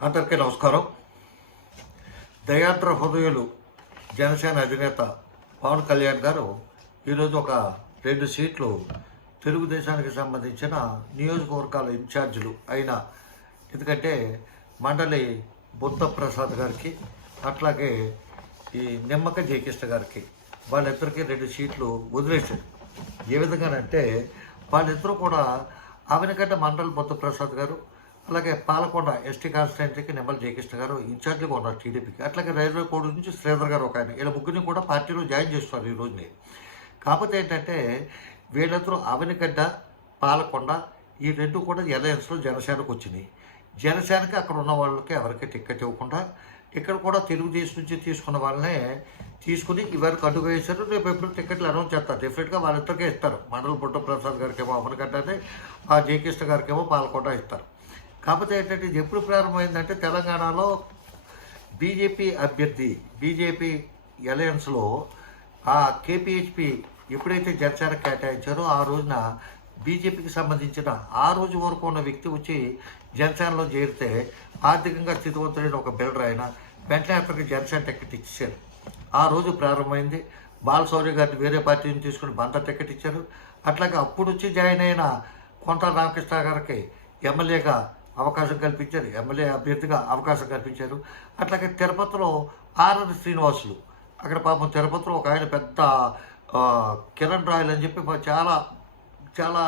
అందరికీ నమస్కారం. దయాంధ్ర హృదయులు జనసేన అధినేత పవన్ కళ్యాణ్ గారు ఈరోజు ఒక రెండు సీట్లు తెలుగుదేశానికి సంబంధించిన నియోజకవర్గాల ఇన్ఛార్జీలు అయిన ఎందుకంటే మండలి బుద్ధ ప్రసాద్ గారికి అట్లాగే ఈ నిమ్మక జయకృష్ణ గారికి వాళ్ళిద్దరికి రెండు సీట్లు వదిలేశారు. ఏ విధంగానంటే వాళ్ళిద్దరూ కూడా అవనిగడ్డ మండలి బుద్ధ ప్రసాద్ గారు అలాగే పాలకొండ ఎస్టీ కాన్స్టిట్యున్సీకి నిమ్మల జయకృష్ణ గారు ఇన్ఛార్జ్గా ఉన్నారు టీడీపీకి. అట్లాగే రైల్వే కోడ్ నుంచి శ్రీధర్ గారు ఒక ఆయన. వీళ్ళ ముగ్గురిని కూడా పార్టీలో జాయిన్ చేస్తున్నారు ఈ రోజుని. కాకపోతే ఏంటంటే వీళ్ళందరూ అవనిగడ్డ పాలకొండ ఈ రెండు కూడా ఎలయన్స్లో జనసేనకు వచ్చినాయి. జనసేనకి అక్కడ ఉన్న వాళ్ళకి ఎవరికి టిక్కెట్ ఇవ్వకుండా ఇక్కడ కూడా తెలుగుదేశం నుంచి తీసుకున్న వాళ్ళనే తీసుకుని ఇవరకు అడుగు వేశారు. రేపు ఎప్పుడు టికెట్లు అనౌన్స్ చేస్తారు. డెఫినెట్గా వాళ్ళిద్దరికే ఇస్తారు. మండల బుట్ట ప్రసాద్ గారికి ఏమో అవనగడ్డ ఆ జయకృష్ణ గారికి ఏమో పాలకొండ ఇస్తారు. కాకపోతే ఏంటంటే ఇది ఎప్పుడు ప్రారంభమైందంటే తెలంగాణలో బీజేపీ అభ్యర్థి బీజేపీ అలయన్స్లో ఆ కేపీహెచ్పి ఎప్పుడైతే జనసేన కేటాయించారో ఆ రోజున బీజేపీకి సంబంధించిన ఆ రోజు వరకు ఉన్న వ్యక్తి వచ్చి జనసేనలో చేరితే ఆర్థికంగా స్థితివంతుడైన ఒక బిల్డర్ ఆయన వెంటనే అతనికి జనసేన టికెట్ ఇచ్చారు ఆ రోజు ప్రారంభమైంది. బాలశౌర్య గారిని వేరే పార్టీ నుంచి తీసుకుని బంద టికెట్ ఇచ్చారు. అట్లాగే అప్పుడు వచ్చి జాయిన్ అయిన కొంత రామకృష్ణ గారికి ఎమ్మెల్యేగా అవకాశం కల్పించారు. ఎమ్మెల్యే అభ్యర్థిగా అవకాశం కల్పించారు. అట్లాగే తిరుపతిలో ఆర్ఎన్ శ్రీనివాసులు. అక్కడ పాపం తిరుపతిలో ఒక ఆయన పెద్ద కిరణ్ రాయల్ అని చెప్పి చాలా చాలా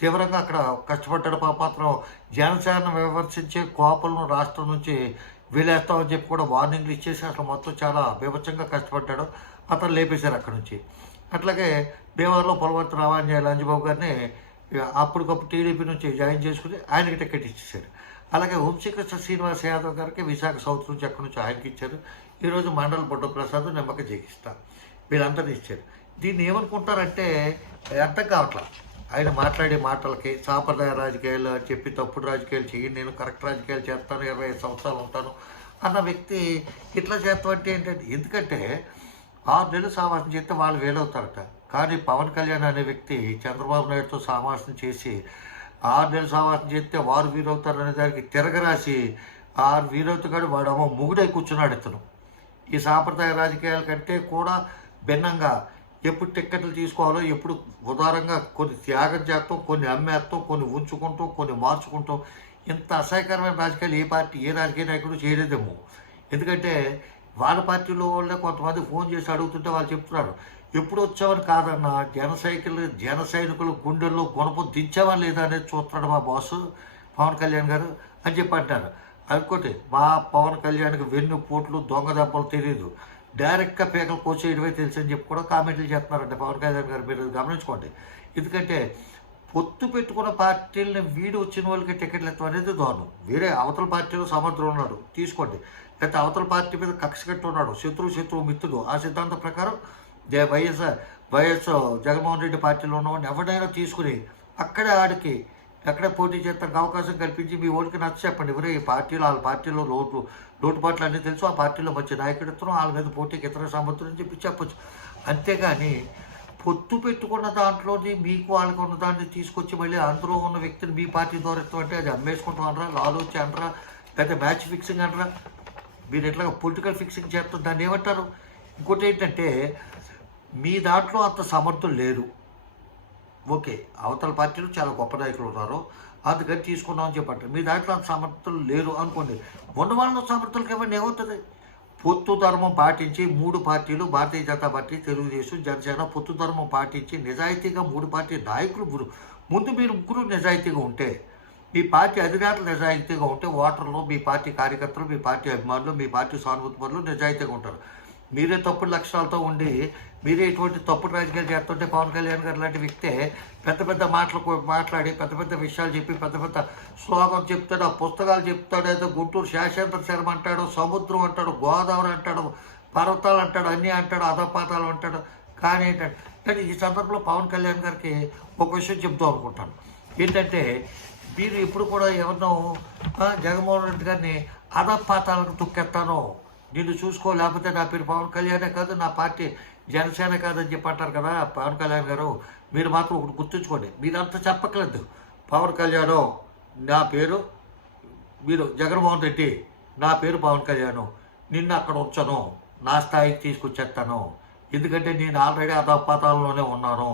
తీవ్రంగా అక్కడ కష్టపడ్డాడు. పాపాత్రం జనసేన విమర్శించే కోపలను రాష్ట్రం నుంచి వీలేస్తామని చెప్పి కూడా వార్నింగ్లు ఇచ్చేసి అసలు మొత్తం చాలా బీభత్సంగా కష్టపడ్డాడు. అతను లేపేశారు అక్కడ నుంచి. అట్లాగే భీమవరంలో పొలవర్తి రావాంజయ లంజబాబు గారిని ఇక అప్పటికప్పుడు టీడీపీ నుంచి జాయిన్ చేసుకుని ఆయనకి టికెట్ ఇచ్చేసారు అలాగే వంశీకృష్ణ శ్రీనివాస్ యాదవ్ గారికి విశాఖ సౌత్ నుంచి అక్కడి నుంచి ఆయనకి ఇచ్చారు. ఈరోజు మండల బొడ్డ ప్రసాద్ నిమ్మక జగిస్తారు వీళ్ళందరినీ ఇచ్చారు. దీన్ని ఏమనుకుంటారంటే అర్థం కావట్లా. ఆయన మాట్లాడే మాటలకి సాంప్రదాయ రాజకీయాలు అని చెప్పి తప్పుడు రాజకీయాలు చేయండి నేను కరెక్ట్ రాజకీయాలు చేస్తాను ఇరవై ఐదు సంవత్సరాలు ఉంటాను అన్న వ్యక్తి ఇట్లా చేస్తామంటే ఏంటంటే ఎందుకంటే ఆరు నెలలు సావాసం చేస్తే వాళ్ళు వేలవుతారట. కానీ పవన్ కళ్యాణ్ అనే వ్యక్తి చంద్రబాబు నాయుడుతో సమావేశం చేసి ఆరు నెలలు సావాసం చేస్తే వారు వీరవుతారు అనే దానికి తిరగరాసి ఆరు వీరవుతాడు వాడు అమ్మ ముగుడై కూర్చున్నాడు ఇతను. ఈ సాంప్రదాయ రాజకీయాల కంటే కూడా భిన్నంగా ఎప్పుడు టిక్కెట్లు తీసుకోవాలో ఎప్పుడు ఉదారంగా కొన్ని త్యాగం చేస్తాం కొన్ని అమ్మేస్తాం కొన్ని ఉంచుకుంటాం కొన్ని మార్చుకుంటాం. ఇంత అసహ్యకరమైన రాజకీయాలు ఏ పార్టీ ఏ రాజకీయ నాయకుడు చేయలేదేమో. ఎందుకంటే వాళ్ళ పార్టీలో వాళ్ళే కొంతమంది ఫోన్ చేసి అడుగుతుంటే వాళ్ళు చెప్తున్నారు ఎప్పుడు వచ్చావని కాదన్న? జన సైకిల్ జన సైనికులు గుండెల్లో గుణపు దించావా లేదా అనేది చూస్తున్నాడు మా బాసు పవన్ కళ్యాణ్ గారు అని చెప్పి అంటారు. అనుకోటి మా పవన్ కళ్యాణ్కి వెన్ను పోట్లు దొంగ దెబ్బలు తెలియదు డైరెక్ట్గా పేకలు కోసేయడమే తెలుసు అని చెప్పి కూడా కామెంట్లు చేస్తున్నారంటే పవన్ కళ్యాణ్ గారు. మీరు గమనించుకోండి. ఎందుకంటే పొత్తు పెట్టుకున్న పార్టీలని వీడు వచ్చిన వాళ్ళకి టికెట్లు ఎత్తడం అనేది దారుణం. వేరే అవతల పార్టీలో సమర్థుడు ఉన్నాడు. తీసుకోండి. లేకపోతే అవతల పార్టీ మీద కక్ష కట్టి ఉన్నాడు శత్రువు శత్రువు మిత్రుడు ఆ సిద్ధాంతం ప్రకారం జే వైఎస్ఆర్ వైఎస్ జగన్మోహన్ రెడ్డి పార్టీలో ఉన్నవాడిని ఎవరినైనా తీసుకుని అక్కడే ఆడికి ఎక్కడ పోటీ చేస్తానికి అవకాశం కల్పించి మీ ఓడికి నచ్చ చెప్పండి. ఎవరే ఈ పార్టీలో వాళ్ళ పార్టీలో లోటు లోటుపాట్లు అన్నీ తెలుసు. ఆ పార్టీలో మంచి నాయకుడితో వాళ్ళ మీద పోటీకి ఇతర సమర్థులు అని చెప్పి చెప్పచ్చు. అంతేగాని పొత్తు పెట్టుకున్న దాంట్లోని మీకు వాళ్ళకు ఉన్న దాన్ని తీసుకొచ్చి మళ్ళీ అందులో ఉన్న వ్యక్తిని మీ పార్టీ ద్వారా ఇస్తామంటే అది అమ్మేసుకుంటాం అనరా? లాలోచి అనరా? లేదా మ్యాచ్ ఫిక్సింగ్ అనరా? మీరు ఎట్లా పొలిటికల్ ఫిక్సింగ్ చేస్తారు దాన్ని ఏమంటారు? ఇంకోటి ఏంటంటే మీ దాంట్లో అంత సమర్థులు లేరు ఓకే అవతల పార్టీలు చాలా గొప్ప నాయకులు ఉన్నారు. అందుకని తీసుకున్నామని చెప్పండి మీ దాంట్లో అంత సమర్థులు లేరు అనుకోండి. ఉన్న వాళ్ళ సమర్థులకి ఏమైనా ఏమవుతుంది? పొత్తు ధర్మం పాటించి మూడు పార్టీలు భారతీయ జనతా పార్టీ తెలుగుదేశం జనసేన పొత్తు ధర్మం పాటించి నిజాయితీగా మూడు పార్టీ నాయకులు గురు ముందు మీరు ముగ్గురు నిజాయితీగా ఉంటే మీ పార్టీ అధినేతలు నిజాయితీగా ఉంటే ఓటర్లు మీ పార్టీ కార్యకర్తలు మీ పార్టీ అభిమానులు మీ పార్టీ సానుభూతి పనులు నిజాయితీగా ఉంటారు. మీరే తప్పుడు లక్షణాలతో ఉండి మీరే ఇటువంటి తప్పుడు రాజకీయాలు చేస్తుంటే పవన్ కళ్యాణ్ గారు లాంటి వ్యక్తే పెద్ద పెద్ద మాటలు మాట్లాడి పెద్ద పెద్ద విషయాలు చెప్పి పెద్ద పెద్ద శ్లోకం చెప్తాడు ఆ పుస్తకాలు చెప్తాడు ఏదో గుంటూరు శాశ్వత శర్మ అంటాడు సముద్రం అంటాడు గోదావరి అంటాడు పర్వతాలు అంటాడు అన్నీ అంటాడు అధపాతాలు అంటాడు కానీ ఏంటంటే కానీ ఈ సందర్భంలో పవన్ కళ్యాణ్ గారికి ఒక విషయం చెప్తాం అనుకుంటాను. ఏంటంటే మీరు ఎప్పుడు కూడా ఎవరినో జగన్మోహన్ రెడ్డి గారిని అధపాతాలకు తొక్కెత్తాను నిన్ను చూసుకో లేకపోతే నా పేరు పవన్ కళ్యాణే కాదు నా పార్టీ జనసేన కాదని చెప్పి అంటారు కదా పవన్ కళ్యాణ్ గారు. మీరు మాత్రం ఒకటి గుర్తుంచుకోండి మీరంతా చెప్పకలేదు పవన్ కళ్యాణ్ నా పేరు మీరు జగన్మోహన్ రెడ్డి నా పేరు పవన్ కళ్యాణ్. నిన్ను అక్కడ ఉంచను నా స్థాయికి తీసుకొచ్చేస్తాను. ఎందుకంటే నేను ఆల్రెడీ అధపాతాలలోనే ఉన్నాను.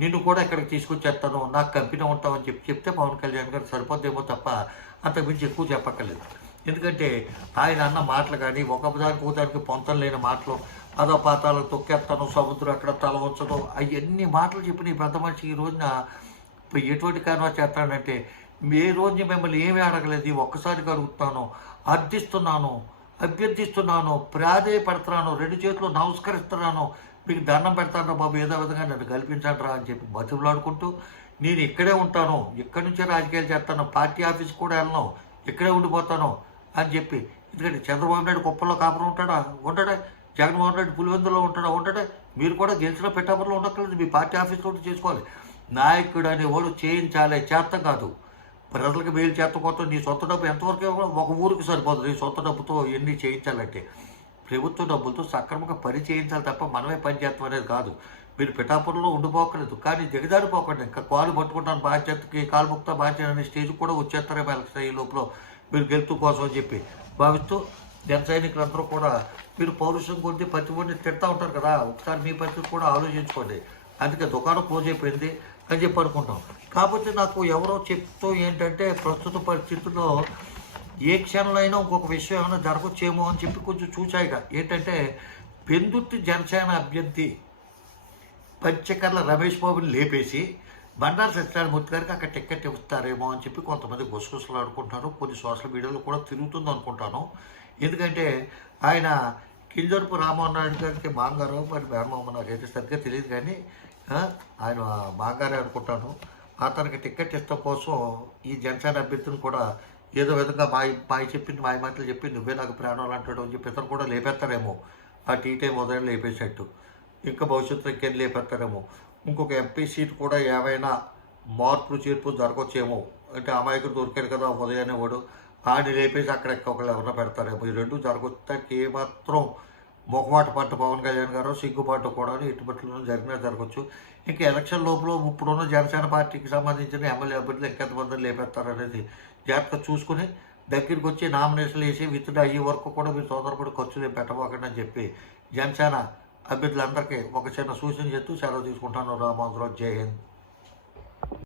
నిన్ను కూడా ఇక్కడికి తీసుకొచ్చేస్తాను నాకు కంపెనీ ఉంటామని చెప్పి చెప్తే పవన్ కళ్యాణ్ గారు సరిపోద్దేమో తప్ప అంతకుమించి ఎక్కువ చెప్పక్కర్లేదు. ఎందుకంటే ఆయన అన్న మాటలు కానీ ఒకదానికి ఒకదానికి పొంతం లేని మాటలు అదో పాతాలు తొక్కేస్తాను సముద్రం అక్కడ తల ఉంచడం అవన్నీ మాటలు చెప్పిన ఈ పెద్ద మనిషి ఈ రోజున ఎటువంటి కారణం చేస్తాడంటే ఏ రోజు మిమ్మల్ని ఏమీ అడగలేదు ఒక్కసారి ఒక్కసారిగా అడుగుతున్నాను అర్థిస్తున్నాను అభ్యర్థిస్తున్నాను ప్రాధేయపడుతున్నాను రెండు చేతులు నమస్కరిస్తున్నాను మీకు దండం పెడతాను బాబు ఏదో విధంగా నన్ను కల్పించండిరా అని చెప్పి బతుకులాడుకుంటూ నేను ఇక్కడే ఉంటాను ఇక్కడి నుంచే రాజకీయాలు చేస్తాను పార్టీ ఆఫీస్ కూడా వెళ్ళను ఇక్కడే ఉండిపోతాను అని చెప్పి ఎందుకంటే చంద్రబాబు నాయుడు కుప్పల్లో కాపురం ఉంటాడా? ఉంటాడా? జగన్మోహన్ రెడ్డి పులివెందులో ఉంటాడా? ఉంటాడా? మీరు కూడా గెలిచిన పెట్టాపురంలో ఉండక్కర్లేదు మీ పార్టీ ఆఫీస్లో చేసుకోవాలి. నాయకుడు అనేవాడు చేయించాలి చేత కాదు. ప్రజలకు మేలు చేత కోసం నీ సొంత డబ్బు ఎంతవరకు ఒక ఊరికి సరిపోదు నీ సొంత డబ్బుతో ఎన్ని చేయించాలంటే. ప్రభుత్వ డబ్బులతో సక్రమంగా పని చేయించాలి తప్ప మనమే పని చేస్తాం అనేది కాదు. మీరు పిఠాపురంలో ఉండిపోకలేదు కానీ దిగజారిపోకండి. ఇంకా కాలు పట్టుకుంటాను బాధ్యతకి కాలు ముక్త బాధ్యత అనే స్టేజ్ కూడా వచ్చేస్తారేమో ఎలక్షన్ ఈ లోపల. మీరు గెలుతూ కోసం అని చెప్పి భావిస్తూ జన సైనికులందరూ కూడా మీరు పౌరుషం కొద్ది ప్రతి ఒడిని తిడతా ఉంటారు కదా ఒకసారి మీ పరిస్థితి కూడా ఆలోచించుకోండి. అందుకే దుకాణం క్లోజ్ అయిపోయింది అని చెప్పి అనుకుంటాం. కాకపోతే నాకు ఎవరో చెప్తూ ఏంటంటే ప్రస్తుత పరిస్థితుల్లో ఏ క్షణంలో అయినా ఇంకొక విషయం ఏమైనా జరగచ్చేమో అని చెప్పి కొంచెం చూచాయిగా. ఏంటంటే పెందుర్తి జనసేన అభ్యర్థి పంచకర్ల రమేష్ బాబుని లేపేసి బండారు సత్యనారాయణమూర్తి గారికి అక్కడ టికెట్ ఇస్తారేమో అని చెప్పి కొంతమంది గుసగుసలు ఆడుకుంటారు కొన్ని సోషల్ మీడియాలో కూడా తిరుగుతుంది అనుకుంటాను. ఎందుకంటే ఆయన కింజరపు రామ్మోహన్ నాయుడు గారికి మాంగారు మరి మేనమామ అయితే సరిగ్గా తెలియదు కానీ ఆయన మాంగారే అనుకుంటాను. అతనికి టికెట్ ఇష్టం కోసం ఈ జనసేన అభ్యర్థిని కూడా ఏదో విధంగా మాయ మాయ చెప్పింది మాయ మాటలు చెప్పి నువ్వే నాకు ప్రాణాలు అంటాడు అని చెప్పి ఇతను కూడా లేపేస్తారేమో. ఆ టీ టైం ఉదయం లేపేసేట్టు ఇంకా భవిష్యత్తులో ఇంకేం లేపేస్తారేమో. ఇంకొక ఎంపీ సీట్ కూడా ఏమైనా మార్పులు చేర్పు జరగచ్చేమో. అంటే అమాయకుడు దొరికారు కదా ఉదయాన్నే వాడు. ఆడిని లేపేసి అక్కడ ఒకళ్ళు ఎవరైనా పెడతారేమో. ఈ రెండు జరగొచ్చాక ఏమాత్రం మొహమాట పట్టు పవన్ కళ్యాణ్ గారు సిగ్గుపాటు కూడా ఇటుబట్లు జరిగినా జరగచ్చు. ఇంకా ఎలక్షన్ లోపల ఇప్పుడున్న జనసేన పార్టీకి సంబంధించిన ఎమ్మెల్యే అభ్యర్థులు ఎంతమంది లేపేస్తారనేది జాగ్రత్త చూసుకుని దగ్గరికి వచ్చి నామినేషన్లు వేసి విత్డ్రా అయ్యే వరకు కూడా మీరు తొందరపడి ఖర్చులు పెట్టబోకండి అని చెప్పి జనసేన అభ్యర్థులందరికీ ఒక చిన్న సూచన చేస్తూ సెలవు తీసుకుంటాను. రామోదరావు జై హింద్.